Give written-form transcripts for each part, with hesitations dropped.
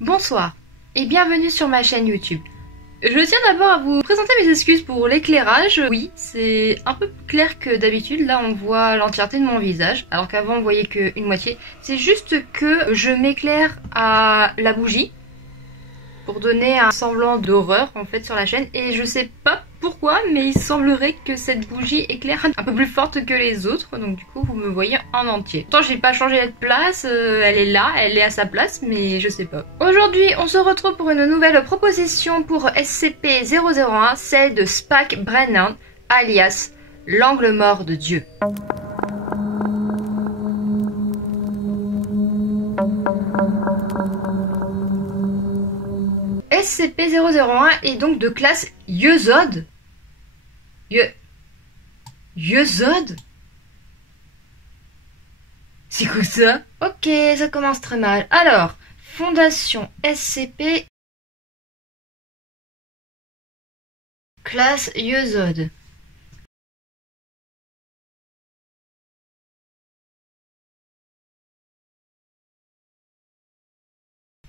Bonsoir et bienvenue sur ma chaîne YouTube. Je tiens d'abord à vous présenter mes excuses pour l'éclairage. Oui, c'est un peu plus clair que d'habitude. Là, on voit l'entièreté de mon visage, alors qu'avant, on voyait qu'une moitié. C'est juste que je m'éclaire à la bougie pour donner un semblant d'horreur en fait sur la chaîne. Et je sais pas pourquoi, mais il semblerait que cette bougie éclaire un peu plus forte que les autres. Donc du coup, vous me voyez en entier. Pourtant, j'ai pas changé de place. Elle est là, elle est à sa place, mais je sais pas. Aujourd'hui, on se retrouve pour une nouvelle proposition pour SCP-001, celle de Spack Brennan, alias l'angle mort de Dieu. SCP-001 est donc de classe Yezod. Yezod? C'est quoi ça? Ok, ça commence très mal. Alors, Fondation SCP, classe Yezod.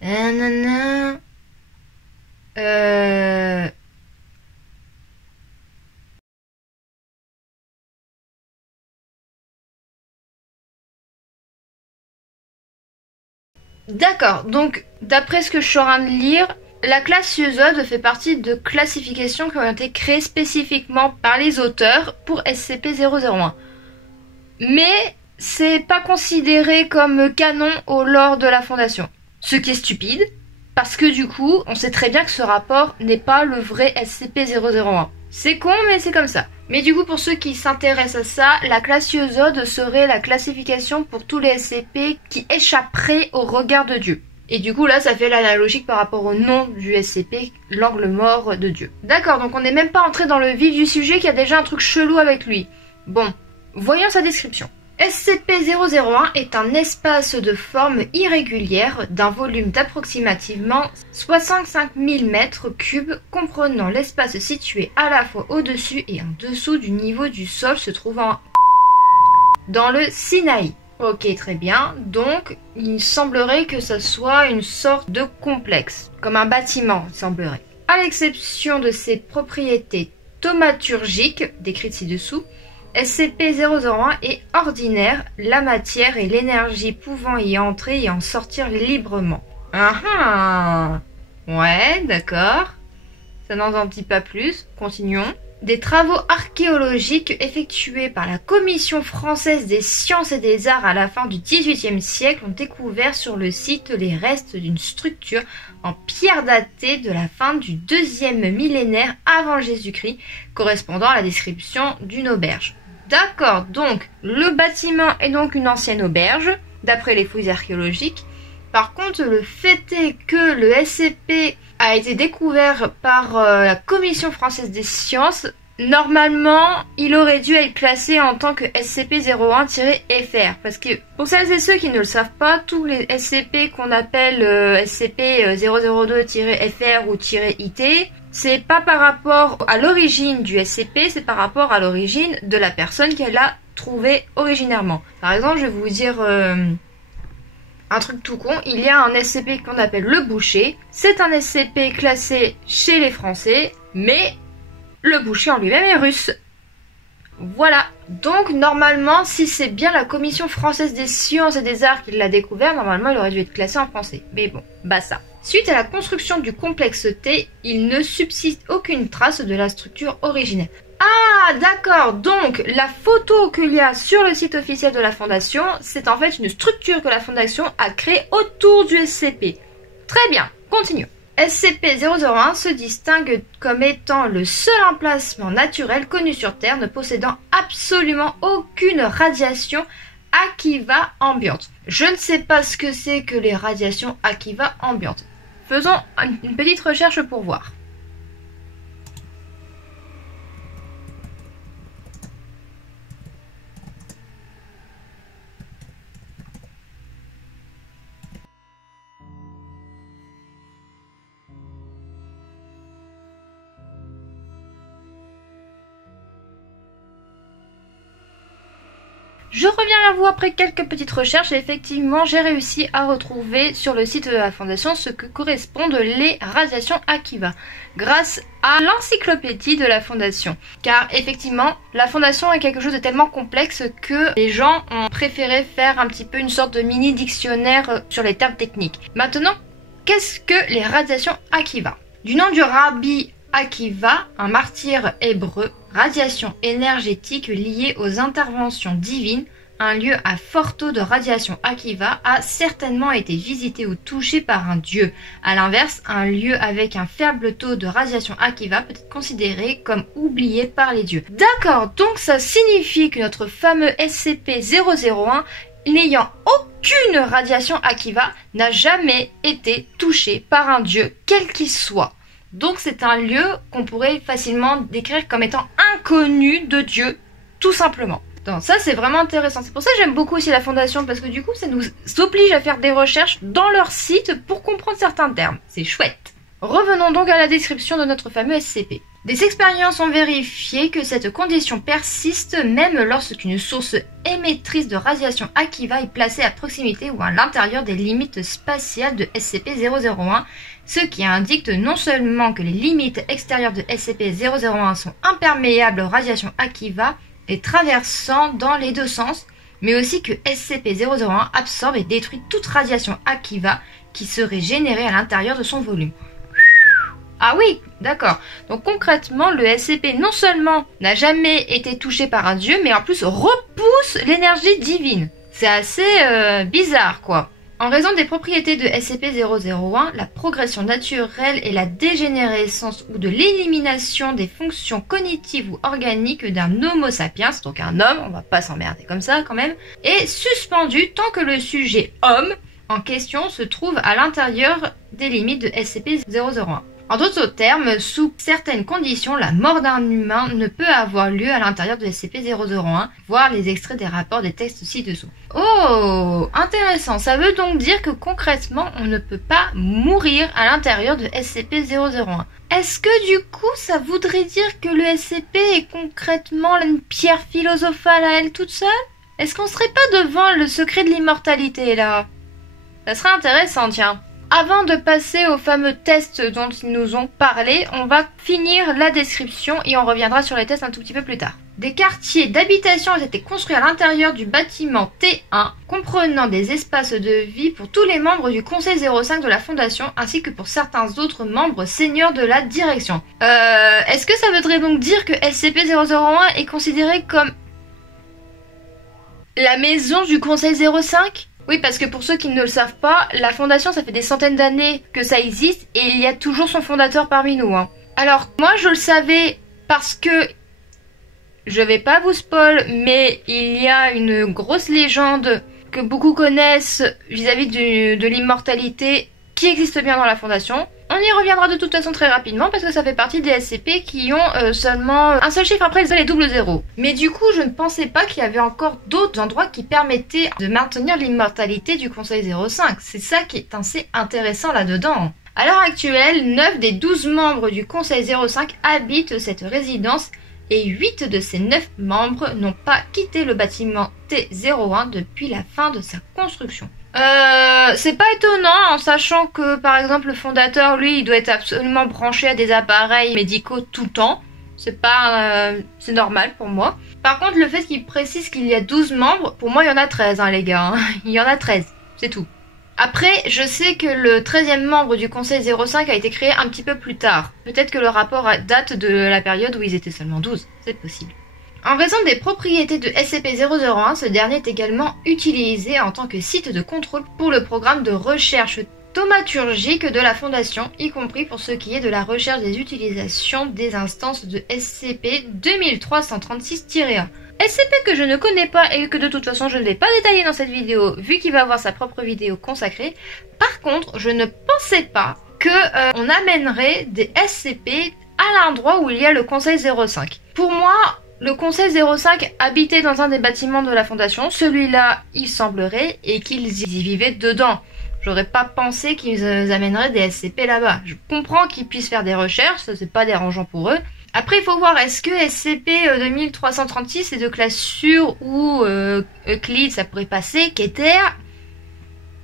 Nanana. D'accord, donc d'après ce que je suis en train de lire, la classe Yezod fait partie de classifications qui ont été créées spécifiquement par les auteurs pour SCP-001. Mais c'est pas considéré comme canon au lore de la Fondation. Ce qui est stupide, parce que du coup, on sait très bien que ce rapport n'est pas le vrai SCP-001. C'est con, mais c'est comme ça. Mais du coup, pour ceux qui s'intéressent à ça, la classe Yezod serait la classification pour tous les SCP qui échapperaient au regard de Dieu. Et du coup, là, ça fait l'analogique par rapport au nom du SCP, l'angle mort de Dieu. D'accord, donc on n'est même pas entré dans le vif du sujet, qu'il y a déjà un truc chelou avec lui. Bon, voyons sa description. SCP-001 est un espace de forme irrégulière d'un volume d'approximativement 65 000 m3 comprenant l'espace situé à la fois au-dessus et en dessous du niveau du sol se trouvant dans le Sinaï. Ok, très bien. Donc, il semblerait que ça soit une sorte de complexe, comme un bâtiment, il semblerait. À l'exception de ses propriétés thaumaturgiques, décrites ci-dessous, SCP-001 est ordinaire, la matière et l'énergie pouvant y entrer et en sortir librement. Ah, ouais, d'accord. Ça n'en en dit pas plus. Continuons. Des travaux archéologiques effectués par la Commission française des sciences et des arts à la fin du XVIIIe siècle ont découvert sur le site les restes d'une structure en pierre datée de la fin du deuxième millénaire avant Jésus-Christ, correspondant à la description d'une auberge. D'accord, donc le bâtiment est donc une ancienne auberge, d'après les fouilles archéologiques. Par contre, le fait est que le SCP a été découvert par la Commission française des sciences. Normalement, il aurait dû être classé en tant que SCP-01-FR. Parce que, pour celles et ceux qui ne le savent pas, tous les SCP qu'on appelle SCP-002-FR ou -IT, c'est pas par rapport à l'origine du SCP, c'est par rapport à l'origine de la personne qui l'a trouvé originairement. Par exemple, je vais vous dire un truc tout con, il y a un SCP qu'on appelle le boucher. C'est un SCP classé chez les Français, mais le boucher en lui-même est russe. Voilà. Donc normalement, si c'est bien la Commission française des sciences et des arts qui l'a découvert, normalement il aurait dû être classé en français. Mais bon, bah ça. Suite à la construction du complexe T, il ne subsiste aucune trace de la structure originelle. Ah, d'accord, donc la photo qu'il y a sur le site officiel de la Fondation, c'est en fait une structure que la Fondation a créée autour du SCP. Très bien, continuons. SCP-001 se distingue comme étant le seul emplacement naturel connu sur Terre ne possédant absolument aucune radiation Akiva ambiante. Je ne sais pas ce que c'est que les radiations Akiva ambiantes. Faisons une petite recherche pour voir. Je reviens vers vous après quelques petites recherches et effectivement j'ai réussi à retrouver sur le site de la Fondation ce que correspondent les radiations Akiva grâce à l'encyclopédie de la Fondation. Car effectivement la Fondation est quelque chose de tellement complexe que les gens ont préféré faire un petit peu une sorte de mini dictionnaire sur les termes techniques. Maintenant, qu'est-ce que les radiations Akiva? Du nom du rabbi Akiva, un martyr hébreu, radiation énergétique liée aux interventions divines, un lieu à fort taux de radiation Akiva a certainement été visité ou touché par un dieu. A l'inverse, un lieu avec un faible taux de radiation Akiva peut être considéré comme oublié par les dieux. D'accord, donc ça signifie que notre fameux SCP-001 n'ayant aucune radiation Akiva n'a jamais été touché par un dieu quel qu'il soit. Donc c'est un lieu qu'on pourrait facilement décrire comme étant inconnu de Dieu, tout simplement. Donc ça c'est vraiment intéressant. C'est pour ça que j'aime beaucoup aussi la Fondation, parce que du coup ça nous oblige à faire des recherches dans leur site pour comprendre certains termes. C'est chouette. Revenons donc à la description de notre fameux SCP. Des expériences ont vérifié que cette condition persiste même lorsqu'une source émettrice de radiation Akiva est placée à proximité ou à l'intérieur des limites spatiales de SCP-001, ce qui indique non seulement que les limites extérieures de SCP-001 sont imperméables aux radiations Akiva et traversant dans les deux sens, mais aussi que SCP-001 absorbe et détruit toute radiation Akiva qui serait générée à l'intérieur de son volume. Ah oui, d'accord. Donc concrètement, le SCP non seulement n'a jamais été touché par un dieu, mais en plus repousse l'énergie divine. C'est assez bizarre, quoi. En raison des propriétés de SCP-001, la progression naturelle et la dégénérescence ou de l'élimination des fonctions cognitives ou organiques d'un Homo sapiens, donc un homme, on va pas s'emmerder comme ça quand même, est suspendue tant que le sujet homme en question se trouve à l'intérieur des limites de SCP-001. En d'autres termes, sous certaines conditions, la mort d'un humain ne peut avoir lieu à l'intérieur de SCP-001, voir les extraits des rapports des textes ci-dessous. Oh, intéressant. Ça veut donc dire que concrètement, on ne peut pas mourir à l'intérieur de SCP-001. Est-ce que du coup, ça voudrait dire que le SCP est concrètement une pierre philosophale à elle toute seule? Est-ce qu'on serait pas devant le secret de l'immortalité là? Ça serait intéressant, tiens. Avant de passer au fameux test dont ils nous ont parlé, on va finir la description et on reviendra sur les tests un tout petit peu plus tard. Des quartiers d'habitation ont été construits à l'intérieur du bâtiment T1, comprenant des espaces de vie pour tous les membres du Conseil 05 de la Fondation, ainsi que pour certains autres membres seniors de la direction. Est-ce que ça voudrait donc dire que SCP-001 est considéré comme la maison du Conseil 05 ? Oui, parce que pour ceux qui ne le savent pas, la Fondation, ça fait des centaines d'années que ça existe et il y a toujours son fondateur parmi nous. Hein. Alors, moi, je le savais parce que, je vais pas vous spoil, mais il y a une grosse légende que beaucoup connaissent vis-à-vis de l'immortalité qui existe bien dans la Fondation. On y reviendra de toute façon très rapidement parce que ça fait partie des SCP qui ont seulement un seul chiffre après les doubles zéros. Mais du coup, je ne pensais pas qu'il y avait encore d'autres endroits qui permettaient de maintenir l'immortalité du Conseil 05. C'est ça qui est assez intéressant là-dedans. À l'heure actuelle, 9 des 12 membres du Conseil 05 habitent cette résidence et 8 de ces 9 membres n'ont pas quitté le bâtiment T01 depuis la fin de sa construction. C'est pas étonnant en sachant que par exemple le fondateur lui il doit être absolument branché à des appareils médicaux tout le temps. C'est pas c'est normal pour moi. Par contre le fait qu'il précise qu'il y a 12 membres, pour moi il y en a 13 hein, les gars. Il y en a 13, c'est tout. Après je sais que le 13e membre du Conseil 05 a été créé un petit peu plus tard. Peut-être que le rapport date de la période où ils étaient seulement 12, c'est possible. En raison des propriétés de SCP-001, ce dernier est également utilisé en tant que site de contrôle pour le programme de recherche thaumaturgique de la Fondation, y compris pour ce qui est de la recherche des utilisations des instances de SCP-2336-1. SCP que je ne connais pas et que de toute façon je ne vais pas détailler dans cette vidéo vu qu'il va avoir sa propre vidéo consacrée. Par contre, je ne pensais pas que on amènerait des SCP à l'endroit où il y a le Conseil 05. Pour moi, le Conseil 05 habitait dans un des bâtiments de la Fondation, celui-là il semblerait, et qu'ils y vivaient dedans. J'aurais pas pensé qu'ils amèneraient des SCP là-bas. Je comprends qu'ils puissent faire des recherches, ça c'est pas dérangeant pour eux, Après, il faut voir, est-ce que SCP-2336 est de classe sûre ou Euclide, ça pourrait passer, Keter?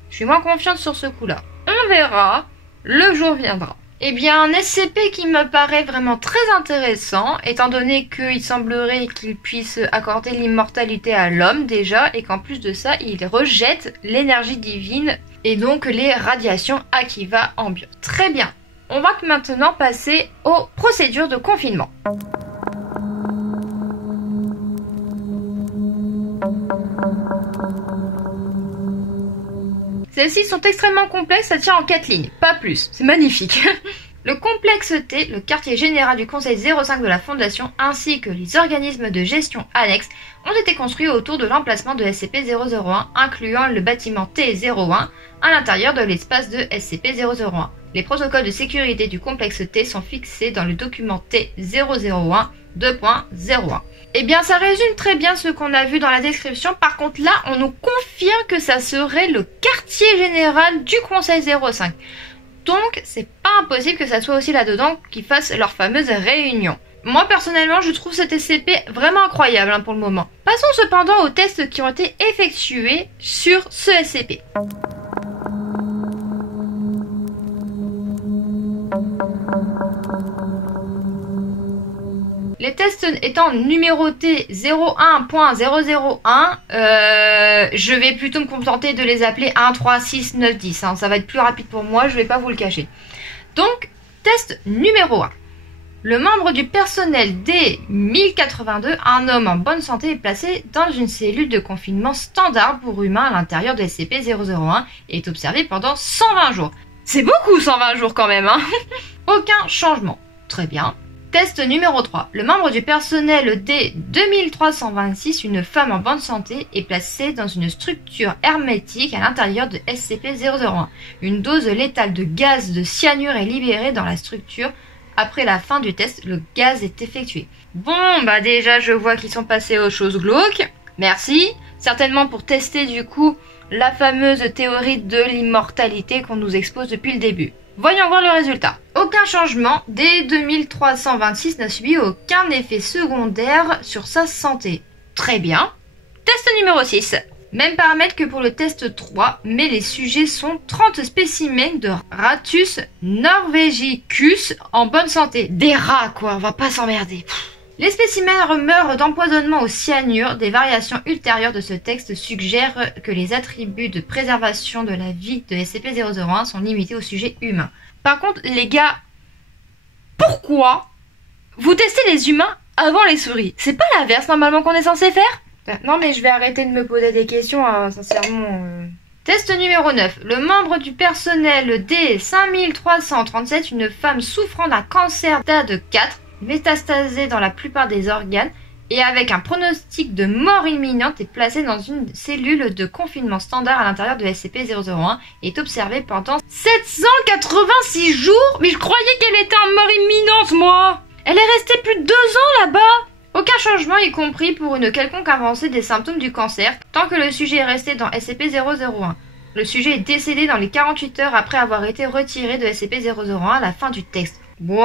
Je suis moins confiante sur ce coup-là. On verra, le jour viendra. Eh bien, un SCP qui me paraît vraiment très intéressant, étant donné qu'il semblerait qu'il puisse accorder l'immortalité à l'homme déjà, et qu'en plus de ça, il rejette l'énergie divine et donc les radiations Akiva ambiantes. Très bien. On va maintenant passer aux procédures de confinement. Celles-ci sont extrêmement complexes, ça tient en 4 lignes, pas plus. C'est magnifique. Le complexe T, le quartier général du Conseil 05 de la Fondation, ainsi que les organismes de gestion annexes, ont été construits autour de l'emplacement de SCP-001, incluant le bâtiment T-01 à l'intérieur de l'espace de SCP-001. Les protocoles de sécurité du complexe T sont fixés dans le document T-001 2.01. Eh bien, ça résume très bien ce qu'on a vu dans la description. Par contre, là, on nous confirme que ça serait le quartier général du Conseil 05. Donc, c'est pas impossible que ça soit aussi là-dedans qu'ils fassent leur fameuse réunion. Moi, personnellement, je trouve cet SCP vraiment incroyable pour le moment. Passons cependant aux tests qui ont été effectués sur ce SCP. Les tests étant numérotés 01.001, je vais plutôt me contenter de les appeler 1, 3, 6, 9, 10. Ça va être plus rapide pour moi, je vais pas vous le cacher. Donc, test numéro 1. Le membre du personnel D1082, un homme en bonne santé, est placé dans une cellule de confinement standard pour humains à l'intérieur de SCP-001 et est observé pendant 120 jours. C'est beaucoup 120 jours quand même, hein. Aucun changement. Très bien. Test numéro 3. Le membre du personnel D2326, une femme en bonne santé, est placée dans une structure hermétique à l'intérieur de SCP-001. Une dose létale de gaz de cyanure est libérée dans la structure. Après la fin du test, le gaz est effectué. Bon, bah déjà, je vois qu'ils sont passés aux choses glauques. Merci. Certainement pour tester du coup la fameuse théorie de l'immortalité qu'on nous expose depuis le début. Voyons voir le résultat. Aucun changement, D2326 n'a subi aucun effet secondaire sur sa santé. Très bien. Test numéro 6. Même paramètre que pour le test 3, mais les sujets sont 30 spécimens de Ratus norvegicus en bonne santé. Des rats quoi, on va pas s'emmerder. Les spécimens meurent d'empoisonnement au cyanure. Des variations ultérieures de ce texte suggèrent que les attributs de préservation de la vie de SCP-001 sont limités au sujet humain. Par contre, les gars, pourquoi vous testez les humains avant les souris? C'est pas l'inverse normalement qu'on est censé faire? Non mais je vais arrêter de me poser des questions, sincèrement. Test numéro 9. Le membre du personnel D5337, une femme souffrant d'un cancer stade 4, métastasé dans la plupart des organes et avec un pronostic de mort imminente, est placé dans une cellule de confinement standard à l'intérieur de SCP-001 et est observée pendant 786 jours. Mais je croyais qu'elle était en mort imminente, moi. Elle est restée plus de 2 ans là-bas. Aucun changement, y compris pour une quelconque avancée des symptômes du cancer, tant que le sujet est resté dans SCP-001. Le sujet est décédé dans les 48 heures après avoir été retiré de SCP-001 à la fin du texte. Wow.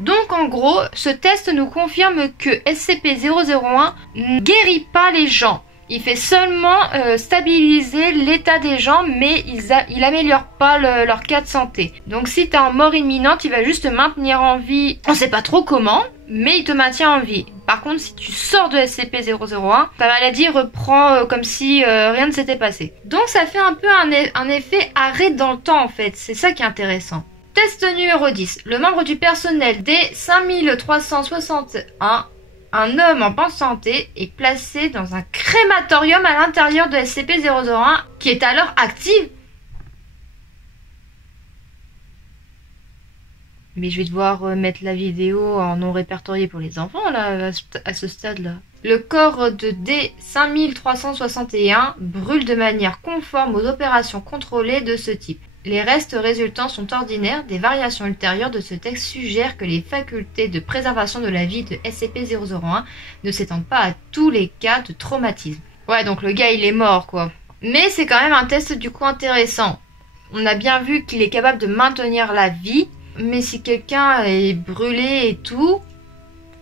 Donc en gros, ce test nous confirme que SCP-001 ne guérit pas les gens. Il fait seulement stabiliser l'état des gens, mais il améliore pas leur cas de santé. Donc si t'es en mort imminente, il va juste te maintenir en vie. On sait pas trop comment, mais il te maintient en vie. Par contre, si tu sors de SCP-001, ta maladie reprend comme si rien ne s'était passé. Donc ça fait un peu un effet arrêt dans le temps en fait. C'est ça qui est intéressant. Test numéro 10. Le membre du personnel D5361, un homme en bonne santé, est placé dans un crématorium à l'intérieur de SCP-001 qui est alors active. Mais je vais devoir mettre la vidéo en non répertorié pour les enfants là, à ce stade-là. Le corps de D5361 brûle de manière conforme aux opérations contrôlées de ce type. Les restes résultants sont ordinaires. Des variations ultérieures de ce texte suggèrent que les facultés de préservation de la vie de SCP-001 ne s'étendent pas à tous les cas de traumatisme. Ouais, donc le gars il est mort quoi. Mais c'est quand même un test du coup intéressant. On a bien vu qu'il est capable de maintenir la vie Mais si quelqu'un est brûlé et tout,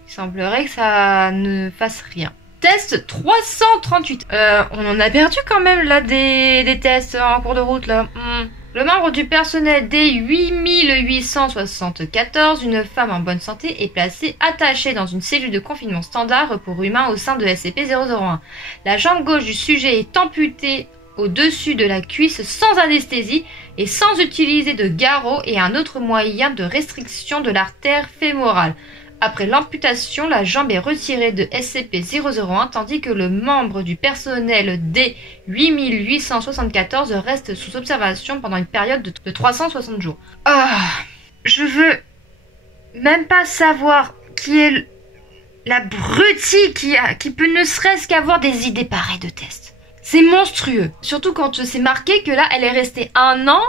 il semblerait que ça ne fasse rien. Test 338. On en a perdu quand même là des tests en cours de route là. Le membre du personnel D8874, une femme en bonne santé, est placée attachée dans une cellule de confinement standard pour humains au sein de SCP-001. La jambe gauche du sujet est amputée au-dessus de la cuisse sans anesthésie et sans utiliser de garrot et un autre moyen de restriction de l'artère fémorale. Après l'amputation, la jambe est retirée de SCP-001 tandis que le membre du personnel D8874 reste sous observation pendant une période de 360 jours. Je veux même pas savoir qui est l'abruti qui peut ne serait-ce qu'avoir des idées pareilles de tests. C'est monstrueux. Surtout quand c'est marqué que là, elle est restée 1 an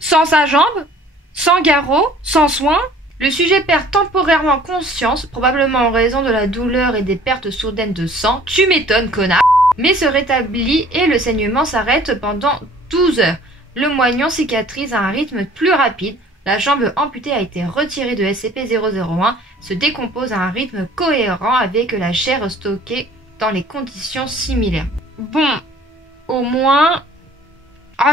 sans sa jambe, sans garrot, sans soins. Le sujet perd temporairement conscience, probablement en raison de la douleur et des pertes soudaines de sang. Tu m'étonnes, connard. Mais se rétablit et le saignement s'arrête pendant 12 heures. Le moignon cicatrise à un rythme plus rapide. La jambe amputée a été retirée de SCP-001, se décompose à un rythme cohérent avec la chair stockée dans les conditions similaires. Bon, au moins...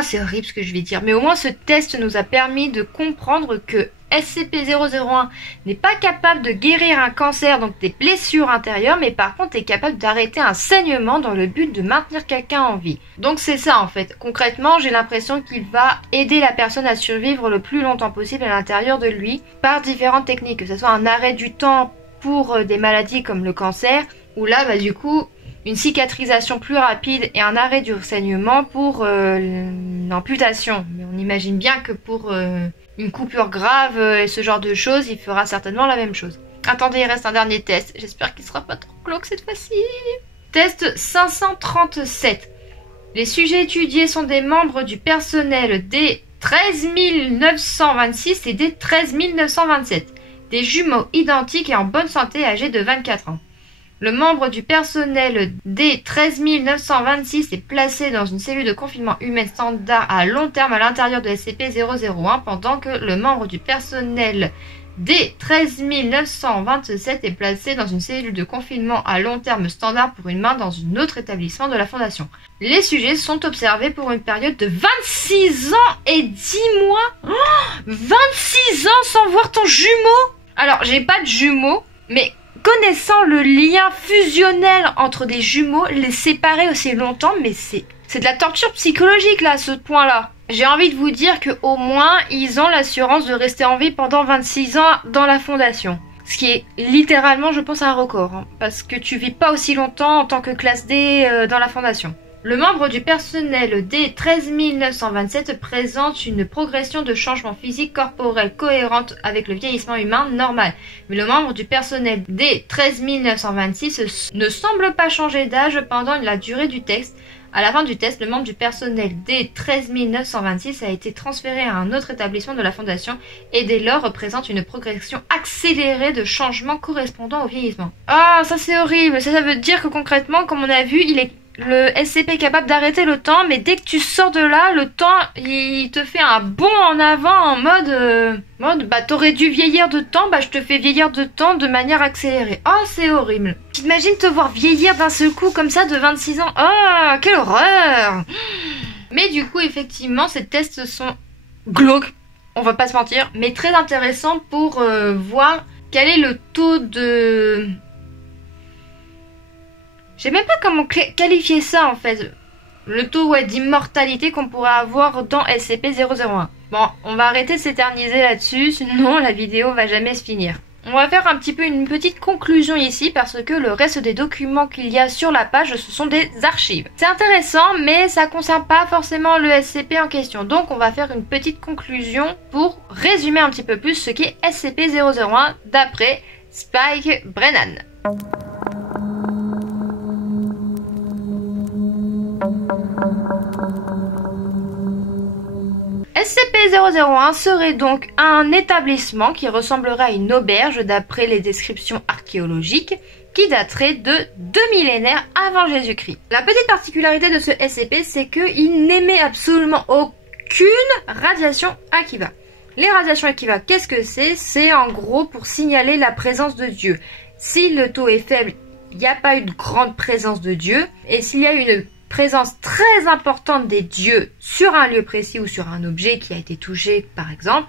c'est horrible ce que je vais dire, mais au moins ce test nous a permis de comprendre que SCP-001 n'est pas capable de guérir un cancer, donc des blessures intérieures, mais par contre est capable d'arrêter un saignement dans le but de maintenir quelqu'un en vie. Donc c'est ça en fait. Concrètement, j'ai l'impression qu'il va aider la personne à survivre le plus longtemps possible à l'intérieur de lui par différentes techniques, que ce soit un arrêt du temps pour des maladies comme le cancer, ou là du coup une cicatrisation plus rapide et un arrêt du saignement pour l'amputation. Mais on imagine bien que pour une coupure grave et ce genre de choses, il fera certainement la même chose. Attendez, il reste un dernier test. J'espère qu'il sera pas trop glauque cette fois-ci. Test 537. Les sujets étudiés sont des membres du personnel des 13926 et des 13927. Des jumeaux identiques et en bonne santé âgés de 24 ans. Le membre du personnel D13926 est placé dans une cellule de confinement humaine standard à long terme à l'intérieur de SCP-001 pendant que le membre du personnel D13927 est placé dans une cellule de confinement à long terme standard pour humains dans un autre établissement de la Fondation. Les sujets sont observés pour une période de 26 ans et 10 mois. 26 ans sans voir ton jumeau. Alors, j'ai pas de jumeaux, mais... connaissant le lien fusionnel entre des jumeaux, les séparer aussi longtemps, mais c'est de la torture psychologique là, à ce point-là. J'ai envie de vous dire qu'au moins, ils ont l'assurance de rester en vie pendant 26 ans dans la Fondation. Ce qui est littéralement, je pense, un record. Hein, parce que tu vis pas aussi longtemps en tant que classe D dans la Fondation. Le membre du personnel D13927 présente une progression de changement physique corporel cohérente avec le vieillissement humain normal. Mais le membre du personnel D13926 ne semble pas changer d'âge pendant la durée du test. À la fin du test, le membre du personnel D13926 a été transféré à un autre établissement de la Fondation et dès lors représente une progression accélérée de changement correspondant au vieillissement. Ça c'est horrible. Ça veut dire que concrètement, comme on a vu, le SCP est capable d'arrêter le temps, mais dès que tu sors de là, le temps, il te fait un bond en avant en mode t'aurais dû vieillir de temps, je te fais vieillir de temps de manière accélérée. C'est horrible. T'imagines te voir vieillir d'un seul coup comme ça de 26 ans. Quelle horreur. Mais du coup, effectivement, ces tests sont glauques, on va pas se mentir, mais très intéressants pour voir quel est le taux de... Je sais même pas comment qualifier ça en fait. Le taux d'immortalité qu'on pourrait avoir dans SCP-001. Bon, on va arrêter de s'éterniser là-dessus, sinon la vidéo va jamais se finir. On va faire un petit peu une petite conclusion ici parce que le reste des documents qu'il y a sur la page, ce sont des archives. C'est intéressant, mais ça concerne pas forcément le SCP en question. Donc on va faire une petite conclusion pour résumer un petit peu plus ce qu'est SCP-001 d'après Spike Brennan. SCP-001 serait donc un établissement qui ressemblerait à une auberge d'après les descriptions archéologiques qui daterait de 2 millénaires avant Jésus-Christ. La petite particularité de ce SCP, c'est qu'il n'émet absolument aucune radiation Akiva. Les radiations équivoques, qu'est-ce que c'est? C'est en gros pour signaler la présence de Dieu. Si le taux est faible, il n'y a pas une grande présence de Dieu. Et s'il y a une présence très importante des dieux sur un lieu précis ou sur un objet qui a été touché, par exemple,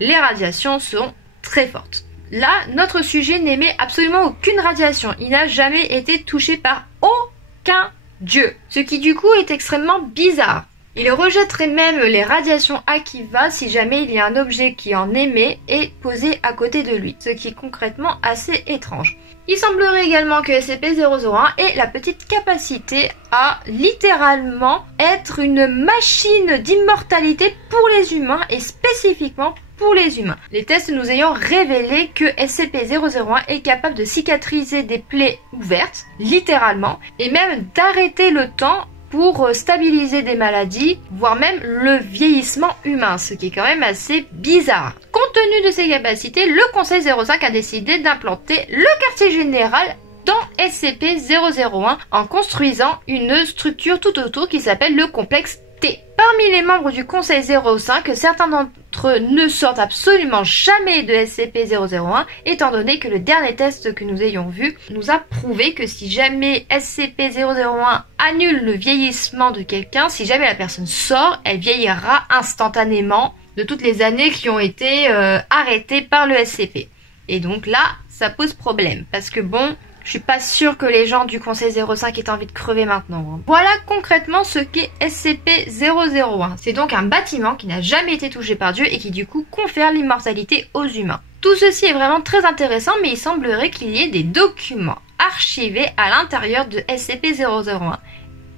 les radiations sont très fortes. Là, notre sujet n'émet absolument aucune radiation. Il n'a jamais été touché par aucun dieu. Ce qui du coup est extrêmement bizarre. Il rejetterait même les radiations Akiva si jamais il y a un objet qui en émet et posé à côté de lui, ce qui est concrètement assez étrange. Il semblerait également que SCP-001 ait la petite capacité à littéralement être une machine d'immortalité pour les humains et spécifiquement pour les humains. Les tests nous ayant révélé que SCP-001 est capable de cicatriser des plaies ouvertes, littéralement, et même d'arrêter le temps pour stabiliser des maladies, voire même le vieillissement humain, ce qui est quand même assez bizarre. Compte tenu de ces capacités, le Conseil 05 a décidé d'implanter le quartier général dans SCP-001 en construisant une structure tout autour qui s'appelle le complexe T. Parmi les membres du Conseil 05, certains d'entre eux ne sortent absolument jamais de SCP-001, étant donné que le dernier test que nous ayons vu nous a prouvé que si jamais SCP-001 annule le vieillissement de quelqu'un, si jamais la personne sort, elle vieillira instantanément de toutes les années qui ont été arrêtées par le SCP. Et donc là, ça pose problème, parce que bon, je suis pas sûre que les gens du Conseil 05 aient envie de crever maintenant. Voilà concrètement ce qu'est SCP-001. C'est donc un bâtiment qui n'a jamais été touché par Dieu et qui du coup confère l'immortalité aux humains. Tout ceci est vraiment très intéressant, mais il semblerait qu'il y ait des documents archivés à l'intérieur de SCP-001.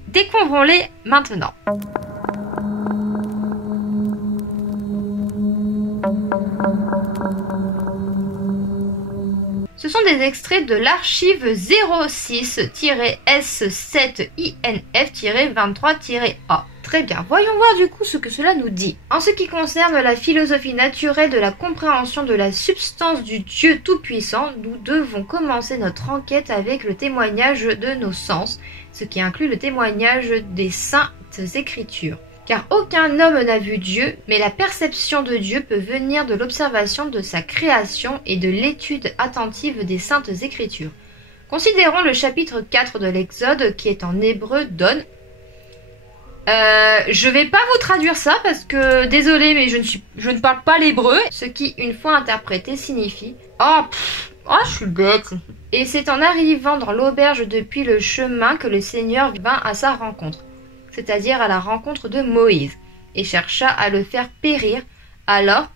Découvrons-les maintenant. Ce sont des extraits de l'archive 06-S7INF-23-A. Très bien, voyons voir du coup ce que cela nous dit. En ce qui concerne la philosophie naturelle de la compréhension de la substance du Dieu Tout-Puissant, nous devons commencer notre enquête avec le témoignage de nos sens, ce qui inclut le témoignage des Saintes Écritures. Car aucun homme n'a vu Dieu, mais la perception de Dieu peut venir de l'observation de sa création et de l'étude attentive des Saintes Écritures. Considérons le chapitre 4 de l'Exode qui est en hébreu donne. Je vais pas vous traduire ça parce que, désolé, mais je ne parle pas l'hébreu, ce qui, une fois interprété, signifie je suis bête. Et c'est en arrivant dans l'auberge depuis le chemin que le Seigneur vint à sa rencontre, c'est-à-dire à la rencontre de Moïse, et chercha à le faire périr. Alors,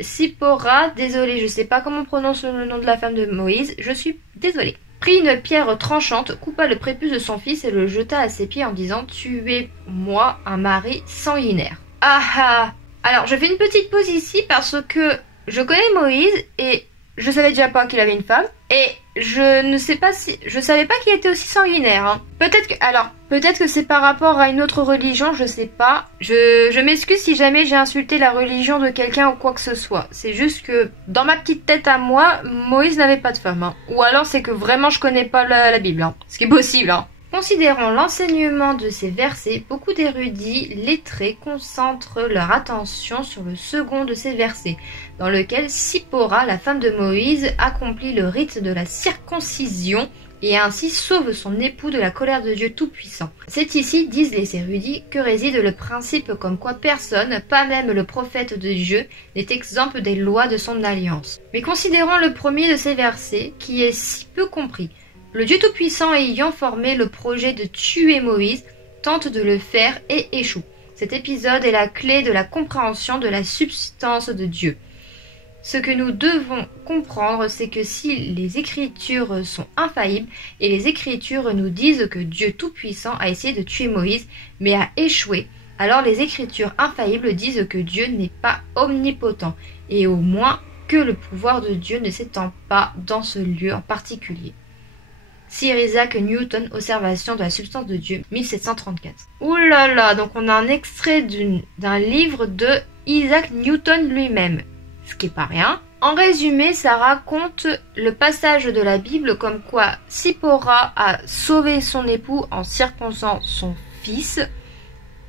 Sipora, désolé, je sais pas comment on prononce le nom de la femme de Moïse, je suis désolée, prit une pierre tranchante, coupa le prépuce de son fils et le jeta à ses pieds en disant « Tuez-moi un mari sanguinaire ». Alors, je fais une petite pause ici parce que je connais Moïse et je savais déjà pas qu'il avait une femme. Et je savais pas qu'il était aussi sanguinaire. Hein. Peut-être que c'est par rapport à une autre religion, je sais pas. Je m'excuse si jamais j'ai insulté la religion de quelqu'un ou quoi que ce soit. C'est juste que dans ma petite tête à moi, Moïse n'avait pas de femme. Hein. Ou alors c'est que vraiment je connais pas la Bible. Hein. Ce qui est possible. Hein. Considérant l'enseignement de ces versets, beaucoup d'érudits lettrés concentrent leur attention sur le second de ces versets, dans lequel Sipora, la femme de Moïse, accomplit le rite de la circoncision et ainsi sauve son époux de la colère de Dieu Tout-Puissant. C'est ici, disent les érudits, que réside le principe comme quoi personne, pas même le prophète de Dieu, n'est exempt des lois de son alliance. Mais considérons le premier de ces versets, qui est si peu compris. Le Dieu Tout-Puissant ayant formé le projet de tuer Moïse, tente de le faire et échoue. Cet épisode est la clé de la compréhension de la substance de Dieu. Ce que nous devons comprendre, c'est que si les Écritures sont infaillibles, et les Écritures nous disent que Dieu Tout-Puissant a essayé de tuer Moïse, mais a échoué, alors les Écritures infaillibles disent que Dieu n'est pas omnipotent, et au moins que le pouvoir de Dieu ne s'étend pas dans ce lieu en particulier. Sir Isaac Newton, Observation de la substance de Dieu, 1734. Ouh là là, donc on a un extrait d'un livre de Isaac Newton lui-même, ce qui est pas rien. En résumé, ça raconte le passage de la Bible comme quoi Sipora a sauvé son époux en circoncisant son fils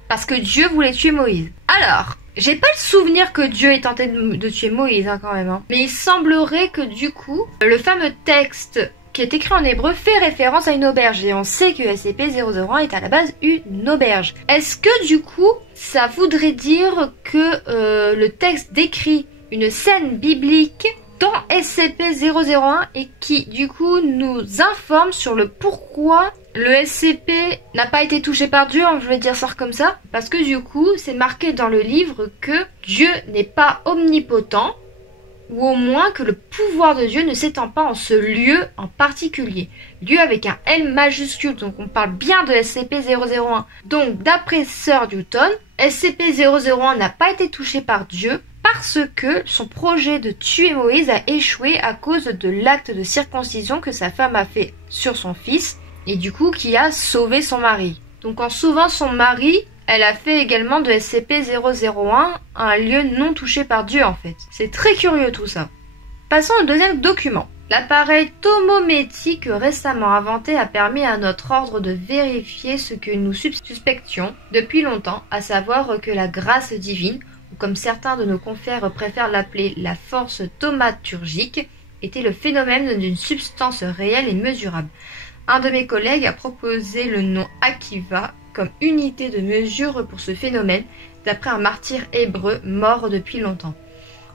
parce que Dieu voulait tuer Moïse. Alors, J'ai pas le souvenir que Dieu ait tenté de tuer Moïse hein, quand même. Hein. Mais il semblerait que du coup, le fameux texte qui est écrit en hébreu fait référence à une auberge. Et on sait que SCP-001 est à la base une auberge. Est-ce que du coup, ça voudrait dire que le texte décrit une scène biblique dans SCP-001 et qui du coup nous informe sur le pourquoi le SCP n'a pas été touché par Dieu, je vais dire ça comme ça, parce que du coup c'est marqué dans le livre que Dieu n'est pas omnipotent, ou au moins que le pouvoir de Dieu ne s'étend pas en ce lieu en particulier. Lieu avec un L majuscule, donc on parle bien de SCP-001. Donc d'après Sir Newton, SCP-001 n'a pas été touché par Dieu, parce que son projet de tuer Moïse a échoué à cause de l'acte de circoncision que sa femme a fait sur son fils et du coup qui a sauvé son mari. Donc en sauvant son mari, elle a fait également de SCP-001 un lieu non touché par Dieu en fait. C'est très curieux tout ça. Passons au deuxième document. L'appareil tomométique récemment inventé a permis à notre ordre de vérifier ce que nous suspections depuis longtemps, à savoir que la grâce divine, ou comme certains de nos confrères préfèrent l'appeler la force thaumaturgique, était le phénomène d'une substance réelle et mesurable. Un de mes collègues a proposé le nom Akiva comme unité de mesure pour ce phénomène, d'après un martyr hébreu mort depuis longtemps.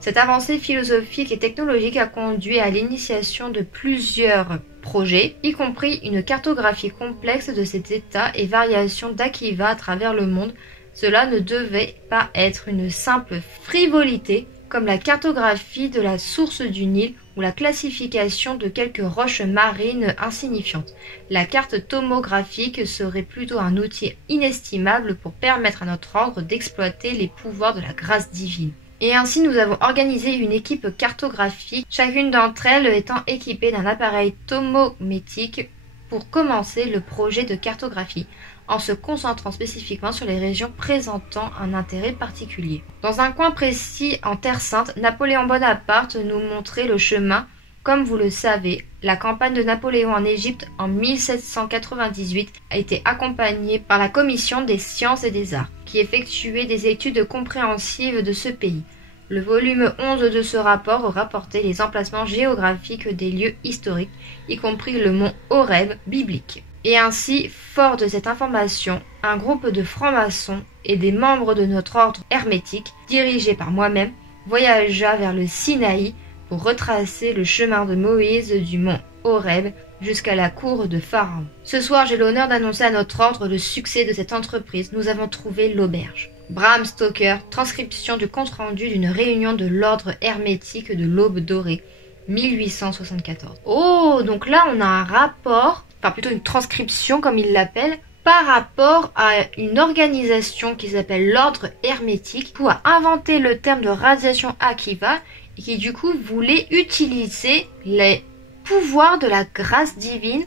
Cette avancée philosophique et technologique a conduit à l'initiation de plusieurs projets, y compris une cartographie complexe de cet état et variations d'Akiva à travers le monde. Cela ne devait pas être une simple frivolité, comme la cartographie de la source du Nil ou la classification de quelques roches marines insignifiantes. La carte tomographique serait plutôt un outil inestimable pour permettre à notre ordre d'exploiter les pouvoirs de la grâce divine. Et ainsi nous avons organisé une équipe cartographique, chacune d'entre elles étant équipée d'un appareil tomométique pour commencer le projet de cartographie, en se concentrant spécifiquement sur les régions présentant un intérêt particulier. Dans un coin précis en Terre Sainte, Napoléon Bonaparte nous montrait le chemin. Comme vous le savez, la campagne de Napoléon en Égypte en 1798 a été accompagnée par la Commission des sciences et des arts, qui effectuait des études compréhensives de ce pays. Le volume 11 de ce rapport rapportait les emplacements géographiques des lieux historiques, y compris le mont Horeb biblique. Et ainsi, fort de cette information, un groupe de francs-maçons et des membres de notre ordre hermétique, dirigé par moi-même, voyagea vers le Sinaï pour retracer le chemin de Moïse du mont Horeb jusqu'à la cour de Pharaon. Ce soir, j'ai l'honneur d'annoncer à notre ordre le succès de cette entreprise. Nous avons trouvé l'auberge. Bram Stoker, transcription du compte-rendu d'une réunion de l'ordre hermétique de l'Aube dorée, 1874. Oh, donc là on a un rapport, enfin plutôt une transcription comme il l'appelle, par rapport à une organisation qui s'appelle l'ordre hermétique, qui a inventé le terme de radiation Akiva et qui du coup voulait utiliser les pouvoirs de la grâce divine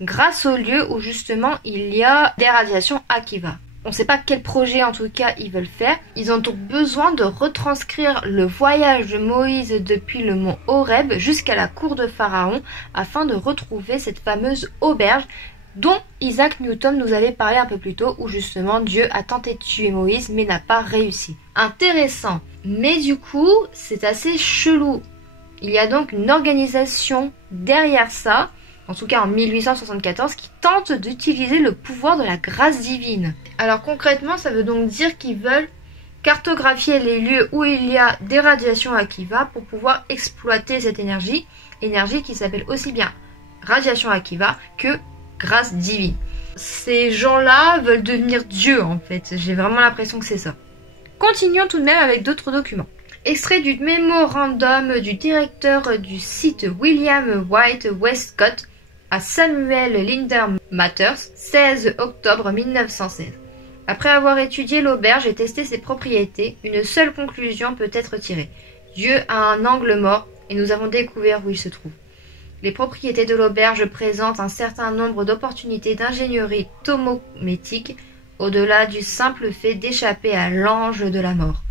grâce au lieu où justement il y a des radiations Akiva. On ne sait pas quel projet en tout cas ils veulent faire. Ils ont donc besoin de retranscrire le voyage de Moïse depuis le mont Horeb jusqu'à la cour de Pharaon afin de retrouver cette fameuse auberge dont Isaac Newton nous avait parlé un peu plus tôt, où justement Dieu a tenté de tuer Moïse mais n'a pas réussi. Intéressant, mais du coup c'est assez chelou. Il y a donc une organisation derrière ça, en tout cas en 1874, qui tente d'utiliser le pouvoir de la grâce divine. Alors concrètement, ça veut donc dire qu'ils veulent cartographier les lieux où il y a des radiations Akiva pour pouvoir exploiter cette énergie qui s'appelle aussi bien radiation Akiva que grâce divine. Ces gens-là veulent devenir Dieu en fait, j'ai vraiment l'impression que c'est ça. Continuons tout de même avec d'autres documents. Extrait du mémorandum du directeur du site William White Westcott à Samuel Linder Matters, 16 octobre 1916. Après avoir étudié l'auberge et testé ses propriétés, une seule conclusion peut être tirée. Dieu a un angle mort et nous avons découvert où il se trouve. Les propriétés de l'auberge présentent un certain nombre d'opportunités d'ingénierie tomométique au-delà du simple fait d'échapper à l'ange de la mort.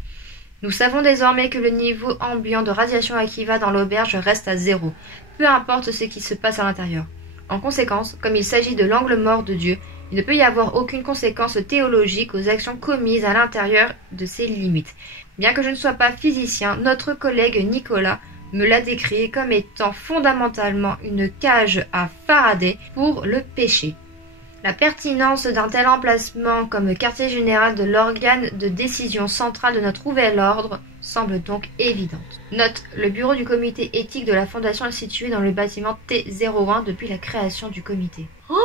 Nous savons désormais que le niveau ambiant de radiation Akiva dans l'auberge reste à 0, peu importe ce qui se passe à l'intérieur. En conséquence, comme il s'agit de l'angle mort de Dieu, Il ne peut y avoir aucune conséquence théologique aux actions commises à l'intérieur de ces limites. Bien que je ne sois pas physicien, notre collègue Nicolas me l'a décrit comme étant fondamentalement une cage à Faraday pour le péché. La pertinence d'un tel emplacement comme quartier général de l'organe de décision central de notre nouvel ordre semble donc évidente. Note, le bureau du comité éthique de la Fondation est situé dans le bâtiment T01 depuis la création du comité. Oh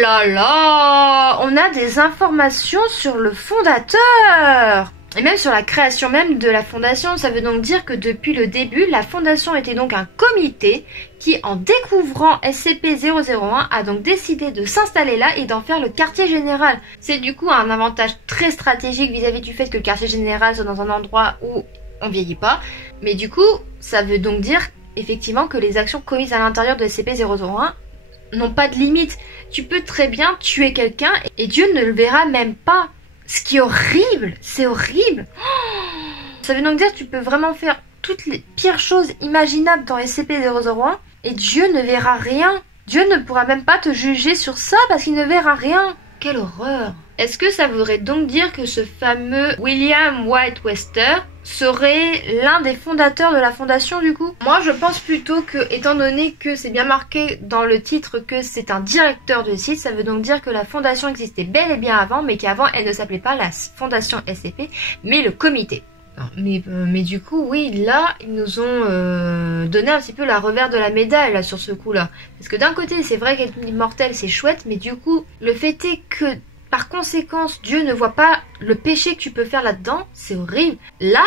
là là! On a des informations sur le fondateur! Et même sur la création même de la fondation. Ça veut donc dire que depuis le début, la fondation était donc un comité qui, en découvrant SCP-001, a donc décidé de s'installer là et d'en faire le quartier général. C'est du coup un avantage très stratégique vis-à-vis du fait que le quartier général soit dans un endroit où on vieillit pas. Mais du coup, ça veut donc dire effectivement que les actions commises à l'intérieur de SCP-001 n'ont pas de limite. Tu peux très bien tuer quelqu'un et Dieu ne le verra même pas. Ce qui est horrible, c'est horrible. Ça veut donc dire que tu peux vraiment faire toutes les pires choses imaginables dans SCP-001 et Dieu ne verra rien. Dieu ne pourra même pas te juger sur ça parce qu'il ne verra rien. Quelle horreur. Est-ce que ça voudrait donc dire que ce fameux William White Wester serait l'un des fondateurs de la fondation du coup? Moi je pense plutôt que, étant donné que c'est bien marqué dans le titre que c'est un directeur de site, ça veut donc dire que la fondation existait bel et bien avant, mais qu'avant elle ne s'appelait pas la fondation SCP, mais le comité. Mais du coup, oui, là, ils nous ont donné un petit peu la revers de la médaille là, sur ce coup-là. Parce que d'un côté, c'est vrai qu'être immortel, c'est chouette, mais du coup, le fait est que, par conséquence, Dieu ne voit pas le péché que tu peux faire là-dedans, c'est horrible. Là,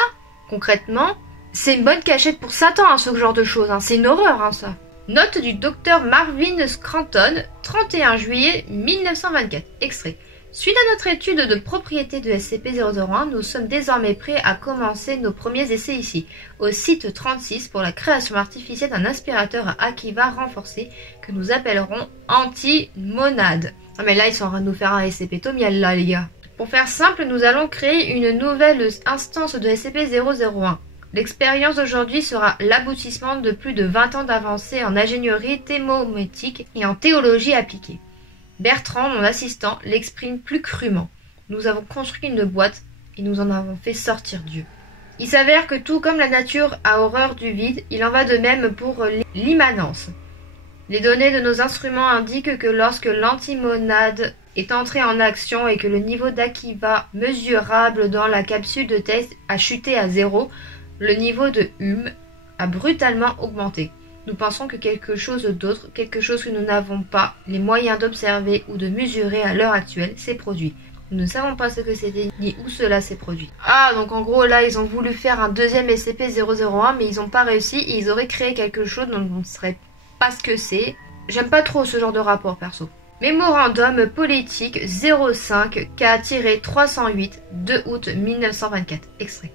concrètement, c'est une bonne cachette pour Satan, hein, ce genre de choses. Hein. C'est une horreur, hein, ça. Note du docteur Marvin Scranton, 31 juillet 1924. Extrait. Suite à notre étude de propriété de SCP-001, nous sommes désormais prêts à commencer nos premiers essais ici, au site 36 pour la création artificielle d'un aspirateur à Akiva renforcé que nous appellerons Anti-Monade. Ah mais là ils sont en train de nous faire un SCP Tomiel là les gars. Pour faire simple, nous allons créer une nouvelle instance de SCP-001. L'expérience d'aujourd'hui sera l'aboutissement de plus de 20 ans d'avancée en ingénierie thémométique et en théologie appliquée. Bertrand, mon assistant, l'exprime plus crûment. Nous avons construit une boîte et nous en avons fait sortir Dieu. Il s'avère que tout comme la nature a horreur du vide, il en va de même pour l'immanence. Les données de nos instruments indiquent que lorsque l'antimonade est entrée en action et que le niveau d'Akiva mesurable dans la capsule de test a chuté à 0, le niveau de Hume a brutalement augmenté. Nous pensons que quelque chose d'autre, quelque chose que nous n'avons pas les moyens d'observer ou de mesurer à l'heure actuelle, s'est produit. Nous ne savons pas ce que c'était ni où cela s'est produit. Ah, donc en gros là, ils ont voulu faire un deuxième SCP-001, mais ils n'ont pas réussi et ils auraient créé quelque chose dont on ne saurait pas ce que c'est. J'aime pas trop ce genre de rapport, perso. Mémorandum politique 05K-308, 2 août 1924. Extrait.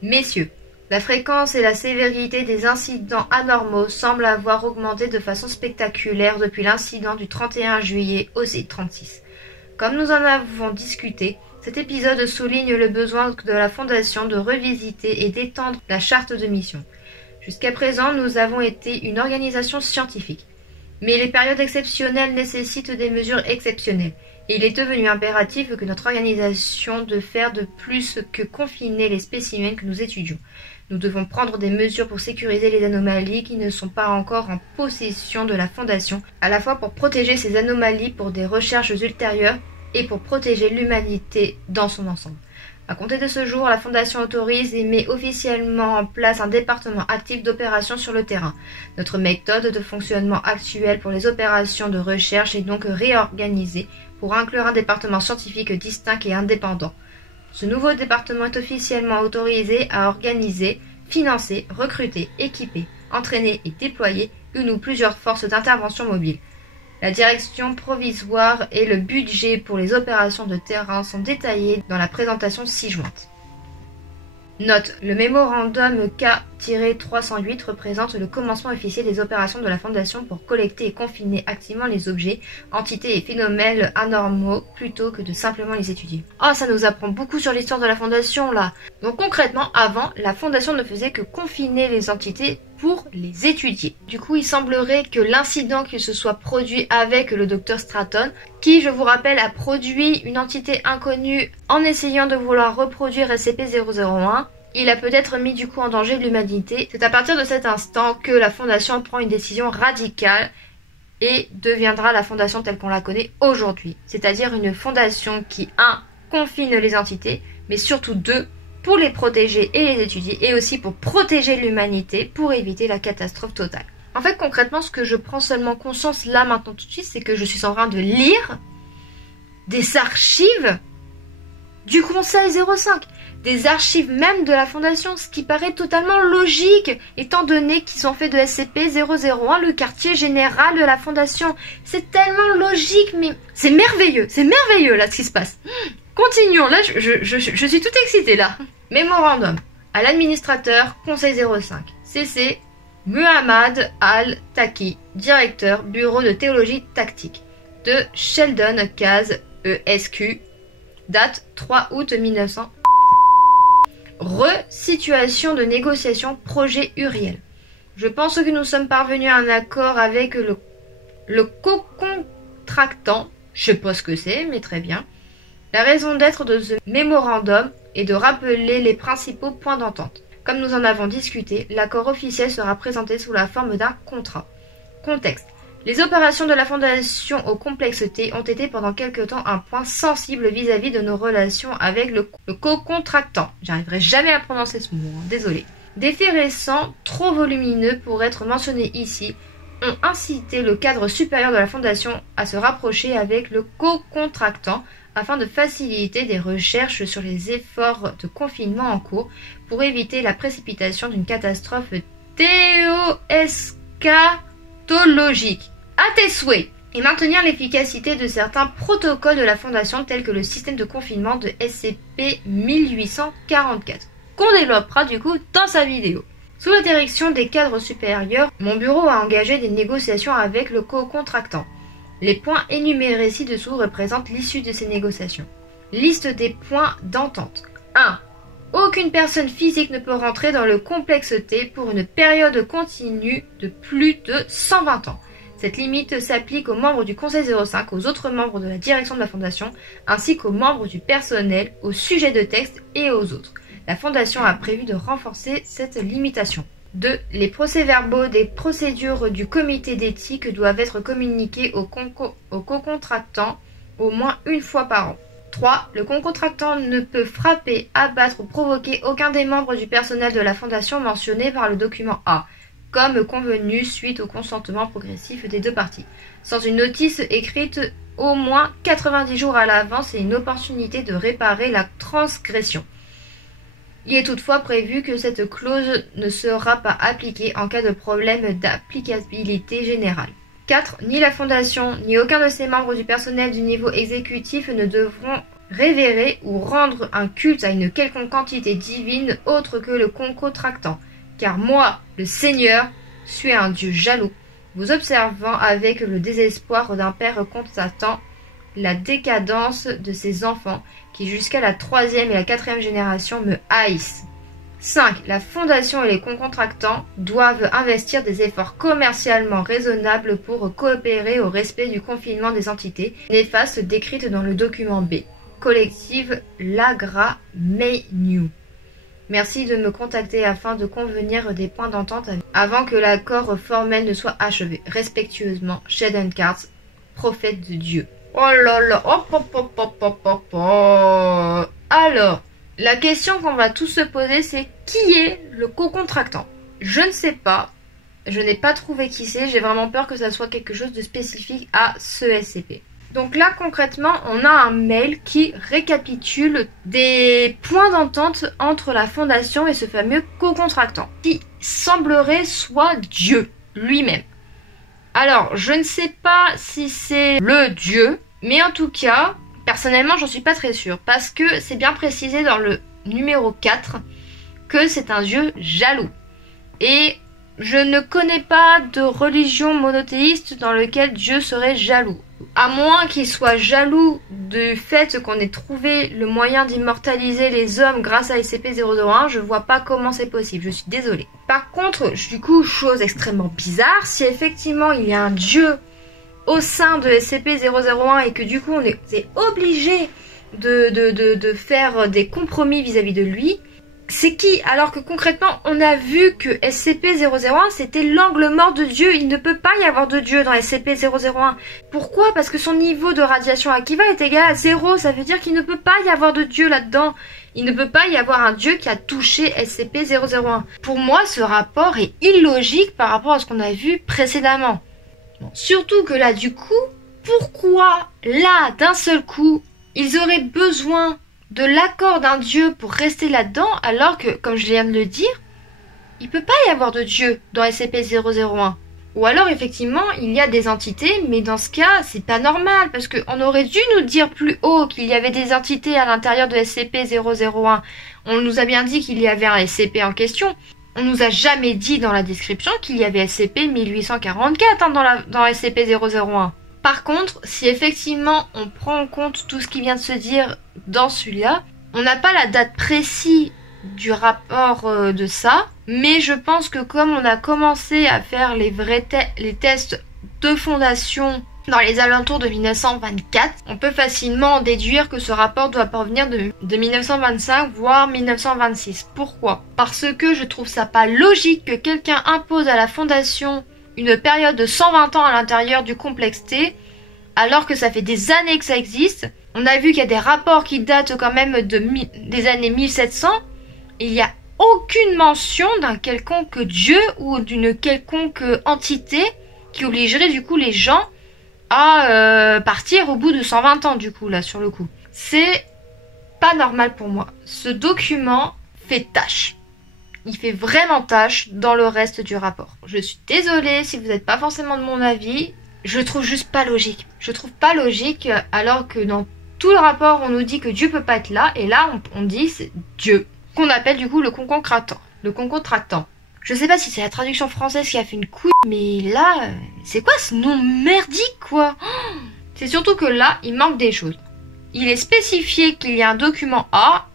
Messieurs, la fréquence et la sévérité des incidents anormaux semblent avoir augmenté de façon spectaculaire depuis l'incident du 31 juillet au site 36. Comme nous en avons discuté, cet épisode souligne le besoin de la Fondation de revisiter et d'étendre la charte de mission. Jusqu'à présent, nous avons été une organisation scientifique. Mais les périodes exceptionnelles nécessitent des mesures exceptionnelles. Et il est devenu impératif que notre organisation de faire de plus que confiner les spécimens que nous étudions. Nous devons prendre des mesures pour sécuriser les anomalies qui ne sont pas encore en possession de la Fondation, à la fois pour protéger ces anomalies pour des recherches ultérieures et pour protéger l'humanité dans son ensemble. À compter de ce jour, la Fondation autorise et met officiellement en place un département actif d'opérations sur le terrain. Notre méthode de fonctionnement actuelle pour les opérations de recherche est donc réorganisée pour inclure un département scientifique distinct et indépendant. Ce nouveau département est officiellement autorisé à organiser, financer, recruter, équiper, entraîner et déployer une ou plusieurs forces d'intervention mobiles. La direction provisoire et le budget pour les opérations de terrain sont détaillés dans la présentation ci-jointe. Note, le mémorandum 18-308 représente le commencement officiel des opérations de la Fondation pour collecter et confiner activement les objets, entités et phénomènes anormaux plutôt que de simplement les étudier. Oh, ça nous apprend beaucoup sur l'histoire de la Fondation là. Donc concrètement, avant, la Fondation ne faisait que confiner les entités pour les étudier. Du coup, il semblerait que l'incident qui se soit produit avec le Dr Stratton, qui, je vous rappelle, a produit une entité inconnue en essayant de vouloir reproduire SCP-001, il a peut-être mis du coup en danger l'humanité. C'est à partir de cet instant que la Fondation prend une décision radicale et deviendra la Fondation telle qu'on la connaît aujourd'hui. C'est-à-dire une Fondation qui, 1, confine les entités, mais surtout 2, pour les protéger et les étudier, et aussi pour protéger l'humanité, pour éviter la catastrophe totale. En fait, concrètement, ce que je prends seulement conscience là, maintenant, tout de suite, c'est que je suis en train de lire des archives du Conseil 05, des archives même de la Fondation, ce qui paraît totalement logique, étant donné qu'ils ont fait de SCP-001 le quartier général de la Fondation. C'est tellement logique, mais c'est merveilleux là ce qui se passe. Continuons, là je suis toute excitée là. Mémorandum à l'administrateur Conseil 05, CC Muhammad Al-Taki, directeur Bureau de théologie tactique de Sheldon Case ESQ, date 3 août 1900. Situation de négociation projet Uriel. Je pense que nous sommes parvenus à un accord avec le co-contractant, je sais pas ce que c'est, mais très bien. La raison d'être de ce mémorandum est de rappeler les principaux points d'entente. Comme nous en avons discuté, l'accord officiel sera présenté sous la forme d'un contrat. Contexte. Les opérations de la Fondation au complexe T ont été pendant quelque temps un point sensible vis-à-vis de nos relations avec le co-contractant. J'arriverai jamais à prononcer ce mot, hein, désolé. Des faits récents, trop volumineux pour être mentionnés ici, ont incité le cadre supérieur de la Fondation à se rapprocher avec le co-contractant afin de faciliter des recherches sur les efforts de confinement en cours pour éviter la précipitation d'une catastrophe théoeschatologique. À tes souhaits, et maintenir l'efficacité de certains protocoles de la Fondation tels que le système de confinement de SCP-1844, qu'on développera du coup dans sa vidéo. Sous la direction des cadres supérieurs, mon bureau a engagé des négociations avec le co-contractant. Les points énumérés ci-dessous représentent l'issue de ces négociations. Liste des points d'entente. 1. Aucune personne physique ne peut rentrer dans le complexe T pour une période continue de plus de 120 ans. Cette limite s'applique aux membres du Conseil 05, aux autres membres de la direction de la Fondation, ainsi qu'aux membres du personnel, aux sujets de texte et aux autres. La Fondation a prévu de renforcer cette limitation. 2. Les procès-verbaux des procédures du comité d'éthique doivent être communiqués au co-contractant au moins une fois par an. 3. Le co-contractant ne peut frapper, abattre ou provoquer aucun des membres du personnel de la Fondation mentionnés par le document A, comme convenu suite au consentement progressif des deux parties, sans une notice écrite au moins 90 jours à l'avance et une opportunité de réparer la transgression. Il est toutefois prévu que cette clause ne sera pas appliquée en cas de problème d'applicabilité générale. 4. Ni la Fondation, ni aucun de ses membres du personnel du niveau exécutif ne devront révérer ou rendre un culte à une quelconque entité divine autre que le co-contractant. Car moi, le Seigneur, suis un Dieu jaloux, vous observant avec le désespoir d'un père constatant la décadence de ses enfants, qui jusqu'à la 3e et la 4e génération me haïssent. 5. La Fondation et les co-contractants doivent investir des efforts commercialement raisonnables pour coopérer au respect du confinement des entités néfastes décrites dans le document B. Collective Lagra Maynew. Merci de me contacter afin de convenir des points d'entente avant que l'accord formel ne soit achevé. Respectueusement, Sheldon Case, prophète de Dieu. Oh là là, hop hop hop hop hop hop hop. Alors, la question qu'on va tous se poser, c'est qui est le co-contractant? Je ne sais pas, je n'ai pas trouvé qui c'est, j'ai vraiment peur que ça soit quelque chose de spécifique à ce SCP. Donc là, concrètement, on a un mail qui récapitule des points d'entente entre la Fondation et ce fameux co-contractant, qui semblerait soit Dieu lui-même. Alors, je ne sais pas si c'est le Dieu, mais en tout cas, personnellement, j'en suis pas très sûre, parce que c'est bien précisé dans le numéro 4 que c'est un Dieu jaloux. Et je ne connais pas de religion monothéiste dans laquelle Dieu serait jaloux. À moins qu'il soit jaloux du fait qu'on ait trouvé le moyen d'immortaliser les hommes grâce à SCP-001, je vois pas comment c'est possible, je suis désolée. Par contre, du coup, chose extrêmement bizarre, si effectivement il y a un Dieu au sein de SCP-001 et que du coup on est obligé de faire des compromis vis-à-vis de lui, c'est qui? Alors que concrètement, on a vu que SCP-001, c'était l'angle mort de Dieu. Il ne peut pas y avoir de Dieu dans SCP-001. Pourquoi? Parce que son niveau de radiation Akiva est égal à 0. Ça veut dire qu'il ne peut pas y avoir de Dieu là-dedans. Il ne peut pas y avoir un Dieu qui a touché SCP-001. Pour moi, ce rapport est illogique par rapport à ce qu'on a vu précédemment. Surtout que là, du coup, pourquoi, là, d'un seul coup, ils auraient besoin de l'accord d'un dieu pour rester là-dedans, alors que, comme je viens de le dire, il peut pas y avoir de dieu dans SCP-001. Ou alors, effectivement, il y a des entités, mais dans ce cas, c'est pas normal, parce qu'on aurait dû nous dire plus haut qu'il y avait des entités à l'intérieur de SCP-001. On nous a bien dit qu'il y avait un SCP en question. On nous a jamais dit dans la description qu'il y avait SCP-1844 dans SCP-001. Par contre, si effectivement on prend en compte tout ce qui vient de se dire dans celui-là, on n'a pas la date précise du rapport de ça, mais je pense que comme on a commencé à faire les tests de fondation dans les alentours de 1924, on peut facilement en déduire que ce rapport doit provenir de 1925 voire 1926. Pourquoi? Parce que je trouve ça pas logique que quelqu'un impose à la fondation une période de 120 ans à l'intérieur du complexe T, alors que ça fait des années que ça existe. On a vu qu'il y a des rapports qui datent quand même des années 1700. Il n'y a aucune mention d'un quelconque dieu ou d'une quelconque entité qui obligerait du coup les gens à partir au bout de 120 ans du coup là sur le coup. C'est pas normal pour moi. Ce document fait tâche. Il fait vraiment tâche dans le reste du rapport. Je suis désolée si vous n'êtes pas forcément de mon avis. Je le trouve juste pas logique. Je trouve pas logique alors que dans tout le rapport on nous dit que Dieu peut pas être là. Et là on dit c'est Dieu. Qu'on appelle du coup le concontractant. Le concontractant. Je sais pas si c'est la traduction française qui a fait une couille. Mais là, c'est quoi ce nom merdique quoi? C'est surtout que là il manque des choses. Il est spécifié qu'il y a un document A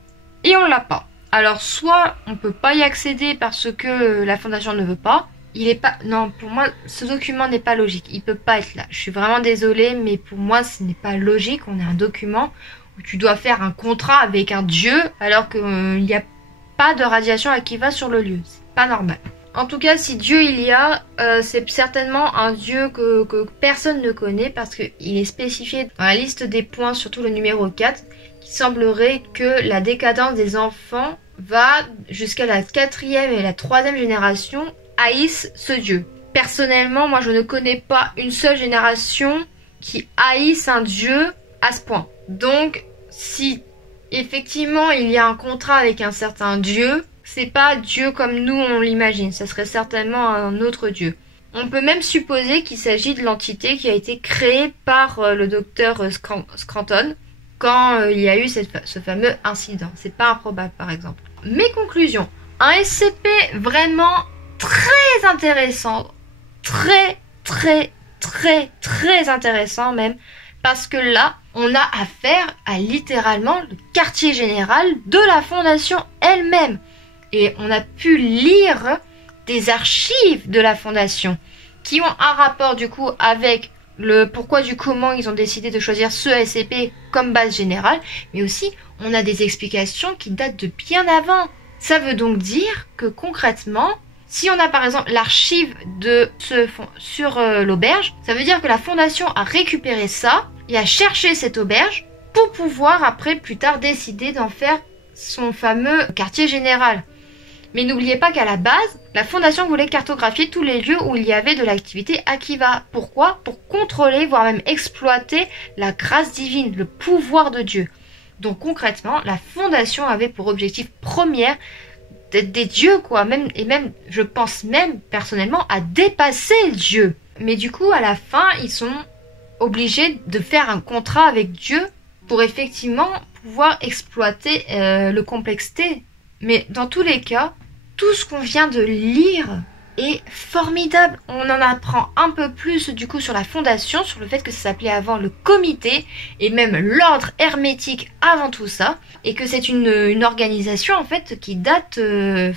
et on l'a pas. Alors soit on peut pas y accéder parce que la fondation ne veut pas. Il est pas... Non, pour moi, ce document n'est pas logique. Il peut pas être là. Je suis vraiment désolée, mais pour moi, ce n'est pas logique. On a un document où tu dois faire un contrat avec un dieu alors qu'il n'y a pas de radiation Akiva sur le lieu. C'est pas normal. En tout cas, si Dieu il y a, c'est certainement un dieu que personne ne connaît parce qu'il est spécifié dans la liste des points, surtout le numéro 4, qui semblerait que la décadence des enfants va jusqu'à la 4e et la 3e génération haïssent ce dieu. Personnellement, moi je ne connais pas une seule génération qui haïsse un dieu à ce point. Donc, si effectivement il y a un contrat avec un certain dieu, c'est pas Dieu comme nous on l'imagine, ça serait certainement un autre dieu. On peut même supposer qu'il s'agit de l'entité qui a été créée par le docteur Scranton quand il y a eu ce fameux incident. C'est pas improbable par exemple. Mes conclusions. Un SCP vraiment très intéressant, très intéressant même, parce que là, on a affaire à littéralement le quartier général de la fondation elle-même. Et on a pu lire des archives de la fondation qui ont un rapport du coup avec le pourquoi du comment ils ont décidé de choisir ce SCP comme base générale, mais aussi on a des explications qui datent de bien avant. Ça veut donc dire que concrètement, si on a par exemple l'archive de sur l'auberge, ça veut dire que la fondation a récupéré ça et a cherché cette auberge pour pouvoir après plus tard décider d'en faire son fameux quartier général. Mais n'oubliez pas qu'à la base, la fondation voulait cartographier tous les lieux où il y avait de l'activité Akiva. Pourquoi? Pour contrôler, voire même exploiter la grâce divine, le pouvoir de Dieu. Donc concrètement, la fondation avait pour objectif premier d'être des dieux, quoi. Et même, je pense même, personnellement, à dépasser Dieu. Mais du coup, à la fin, ils sont obligés de faire un contrat avec Dieu pour effectivement pouvoir exploiter le complexe T. Mais dans tous les cas, tout ce qu'on vient de lire est formidable. On en apprend un peu plus du coup sur la fondation, sur le fait que ça s'appelait avant le comité et même l'ordre hermétique avant tout ça, et que c'est une organisation en fait qui date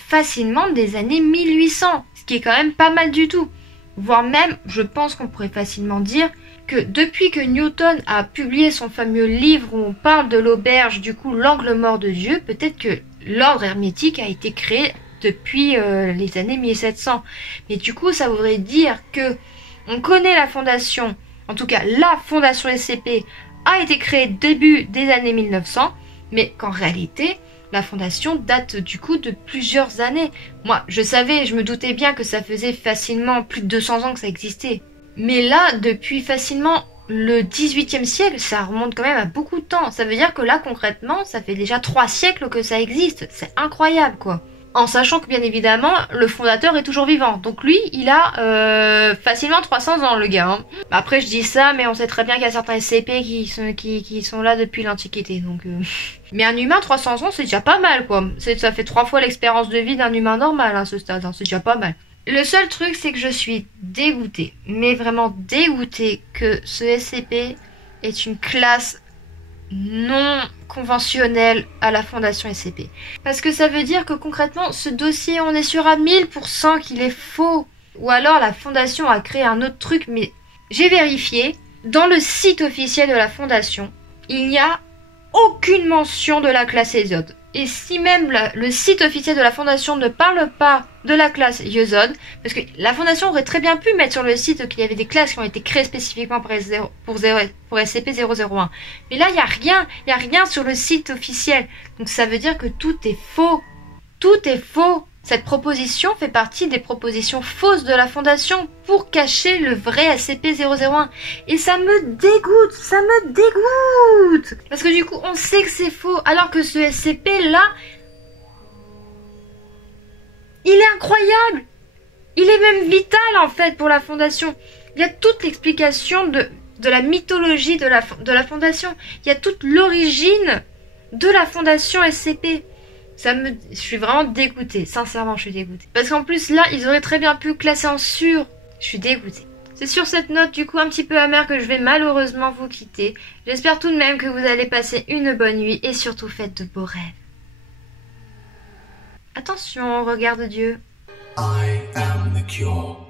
facilement des années 1800, ce qui est quand même pas mal du tout. Voire même, je pense qu'on pourrait facilement dire que depuis que Newton a publié son fameux livre où on parle de l'auberge, du coup l'angle mort de Dieu, peut-être que l'ordre hermétique a été créé depuis les années 1700. Mais du coup, ça voudrait dire que on connaît la fondation, en tout cas la fondation SCP a été créée début des années 1900, mais qu'en réalité, la fondation date du coup de plusieurs années. Moi, je savais, je me doutais bien que ça faisait facilement plus de 200 ans que ça existait. Mais là, depuis facilement le 18e siècle, ça remonte quand même à beaucoup de temps. Ça veut dire que là, concrètement, ça fait déjà 3 siècles que ça existe. C'est incroyable, quoi. En sachant que, bien évidemment, le fondateur est toujours vivant. Donc lui, il a facilement 300 ans, le gars. Hein. Après, je dis ça, mais on sait très bien qu'il y a certains SCP qui sont là depuis l'Antiquité. Donc, Mais un humain, 300 ans, c'est déjà pas mal, quoi. Ça fait 3 fois l'expérience de vie d'un humain normal, à ce stade. Hein. C'est déjà pas mal. Le seul truc, c'est que je suis dégoûtée, mais vraiment dégoûtée que ce SCP est une classe non conventionnelle à la fondation SCP. Parce que ça veut dire que concrètement, ce dossier, on est sûr à 1000% qu'il est faux. Ou alors la fondation a créé un autre truc, mais j'ai vérifié. Dans le site officiel de la fondation, il n'y a aucune mention de la classe Yesod. Et si même le site officiel de la fondation ne parle pas de la classe Yesod, parce que la fondation aurait très bien pu mettre sur le site qu'il y avait des classes qui ont été créées spécifiquement pour SCP-001. Mais là, il n'y a rien sur le site officiel. Donc ça veut dire que tout est faux. Tout est faux. Cette proposition fait partie des propositions fausses de la fondation pour cacher le vrai SCP-001. Et ça me dégoûte, ça me dégoûte. Parce que du coup, on sait que c'est faux, alors que ce SCP-là, il est incroyable. Il est même vital, en fait, pour la fondation. Il y a toute l'explication de la mythologie de la fondation. Il y a toute l'origine de la fondation SCP. Je suis vraiment dégoûtée, sincèrement je suis dégoûtée. Parce qu'en plus là, ils auraient très bien pu classer en sûr. Je suis dégoûtée. C'est sur cette note du coup un petit peu amère que je vais malheureusement vous quitter. J'espère tout de même que vous allez passer une bonne nuit et surtout faites de beaux rêves. Attention, regard de Dieu. I am the cure.